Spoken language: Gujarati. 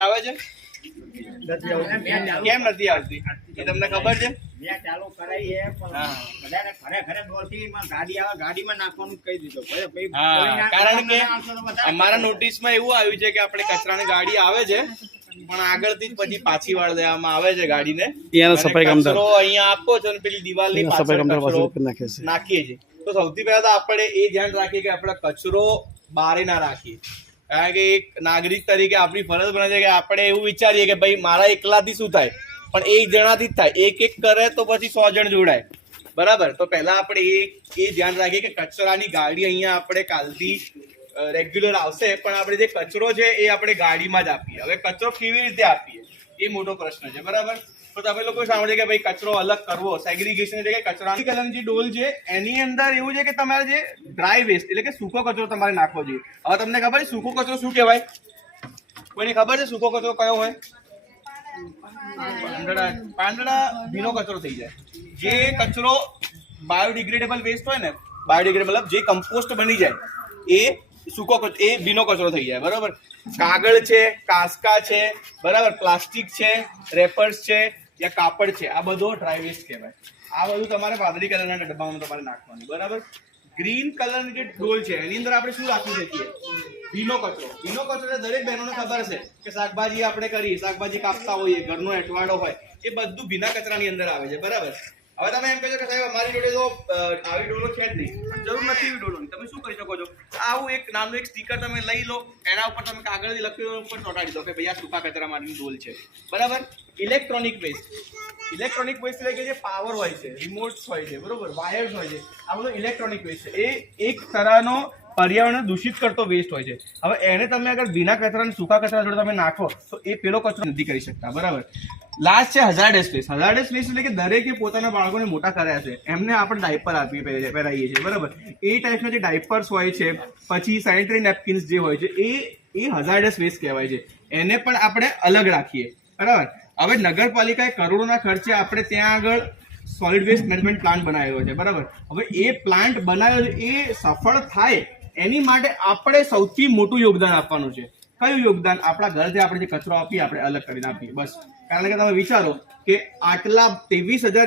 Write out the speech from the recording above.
આવે છે? કેમ નથી આવતી? એ તમને ખબર છે? ચાલુ કરાઈ છે પણ હા. બધાને ઘરે ઘરે ડોલથીમાં ગાડી આવે ગાડીમાં નાખવાનું કહી દીધું. પછી પછી હા કોઈને કારણ કે આવશો તો વધારે અમારા નોટિસમાં એવું આવ્યું છે કે આપણે કચરાની ગાડી આવે છે પણ આગળથી જ પછી પાછી વાળ દેવામાં આવે છે ગાડીને. ત્યાંના સફાઈ કામદાર. અહીંયા આપો છો અને પેલી દિવાલની સફાઈ કામદાર નાખીએ છીએ. તો સૌથી પહેલા તો આપણે એ ધ્યાન રાખીએ કે આપણે કચરો બારે ના રાખીએ. કારણ કે એક નાગરિક તરીકે આપણી ફરજ બને છે કે આપણે એવું વિચારીએ કે ભાઈ મારા એકલાથી શું થાય? પણ એક જણાથી જ થાય. એક એક કરે તો પછી સો જણ જોડાય. બરાબર? તો પહેલા આપણે એ એ ધ્યાન રાખીએ કે કચરાની ગાડી અહીંયા આપણે કાલથી રેગ્યુલર આવશે, પણ આપણે જે કચરો છે એ આપણે ગાડીમાં જ આપીએ. હવે કચરો કેવી રીતે આપીએ? એ મોટો પ્રશ્ન છે. બરાબર? તો તમે લોકો સાંભળે કે ભાઈ કચરો અલગ કરવો સેગ્રીગેશન એટલે કે કચરાની કલમ જે ડોલ છે એની અંદર એવું છે કે તમારે જે ડ્રાય વેસ્ટ એટલે કે સૂકો કચરો તમારે નાખવો જોઈએ. હવે તમને ખબર છે સૂકો કચરો શું કહેવાય? કોઈને ખબર છે સૂકો કચરો કયો હોય? પાંદડા. પાંદડા ભીનો કચરો થઈ જાય. જે કચરો બાયોડિગ્રેડેબલ વેસ્ટ હોય ને, બાયોડિગ્રેડેબલ જે કમ્પોસ્ટ બની જાય, એ સૂકો કચરો એ ભીનો કચરો થઈ જાય. બરાબર? કાગળ છે, કાસકા છે, બરાબર? પ્લાસ્ટિક છે રેપર્સ છે યા કાપડ છે, આ બધો ડ્રાયવેસ્ટ કહેવાય. આ બધું તમારે વાદળી કલરના ડબ્બામાં તમારે નાખવાનું. બરાબર? ગ્રીન કલરની જે ડોલ છે, એની અંદર આપણે શું રાખી શકીએ? ભીનો કચરો. ભીનો કચરો એટલે દરેક બહેનોને ખબર છે કે શાકભાજી આપણે કરીએ, શાકભાજી કાપતા હોઈએ, ઘરનો એઠવાડો હોય, એ બધું ભીના કચરાની અંદર આવે છે. બરાબર? હવે તમે એમ કહેશો કે સાહેબ, અમારી જોડે તો આવી ડોલો છે જ નહીં. જરૂર નથી એવી ડોલોની. તમે શું કરી શકો છો? આવું એક નાનું એક સ્ટીકર તમે લઈ લો, એના ઉપર તમે કાગળથી લખ્યું ઉપર ચોંટાડી દો કે ભાઈ આ સૂકા કચરા માટેની ડોલ છે. બરાબર? ઇલેક્ટ્રોનિક વેસ્ટ ઇલેક્ટ્રોનિક વેસ્ટ એટલે કે જે પાવર હોય છે રિમોટ્સ હોય છે, બરોબર? વાયર્સ હોય છે. આ બધો ઇલેક્ટ્રોનિક વેસ્ટ છે. એ એક તરહનો પર્યાવરણ દૂષિત કરતો વેસ્ટ હોય છે. હવે એને તમે અગર વિના કચરા સૂકા કચરા જોડે તમે નાખો, તો એ પેલો કચરો નથી કરી શકતા. બરાબર? લાસ્ટ છે હઝાર્ડસ વેસ્ટ હઝાર્ડસ વેસ્ટ એટલે કે દરેકે પોતાના બાળકોને મોટા કર્યા છે. એમને આપણે ડાયપર આપી પહે- પહેરાવીએ છીએ. બરાબર? એ ટાઈપના જે ડાયપર્સ હોય છે, પછી સેનિટરી નેપકિન્સ જે હોય છે, એ એ હઝાર્ડસ વેસ્ટ કહેવાય છે. એને પણ આપણે અલગ રાખીએ. બરાબર? હવે નગરપાલિકાએ કરોડોના ખર્ચે આપણે ત્યાં આગળ સોલિડ વેસ્ટ મેનેજમેન્ટ પ્લાન્ટ બનાવ્યો છે. બરાબર? હવે એ પ્લાન્ટ બનાવ્યો એ સફળ થાય એની માટે આપણે સૌથી મોટું યોગદાન આપવાનું છે. કયું યોગદાન? આપણા ઘરથી આપણે જે કચરો આપીએ, આપણે અલગ કરીને આપીએ. બસ. કારણ કે તમે વિચારો કે આટલા ત્રેવીસ હજાર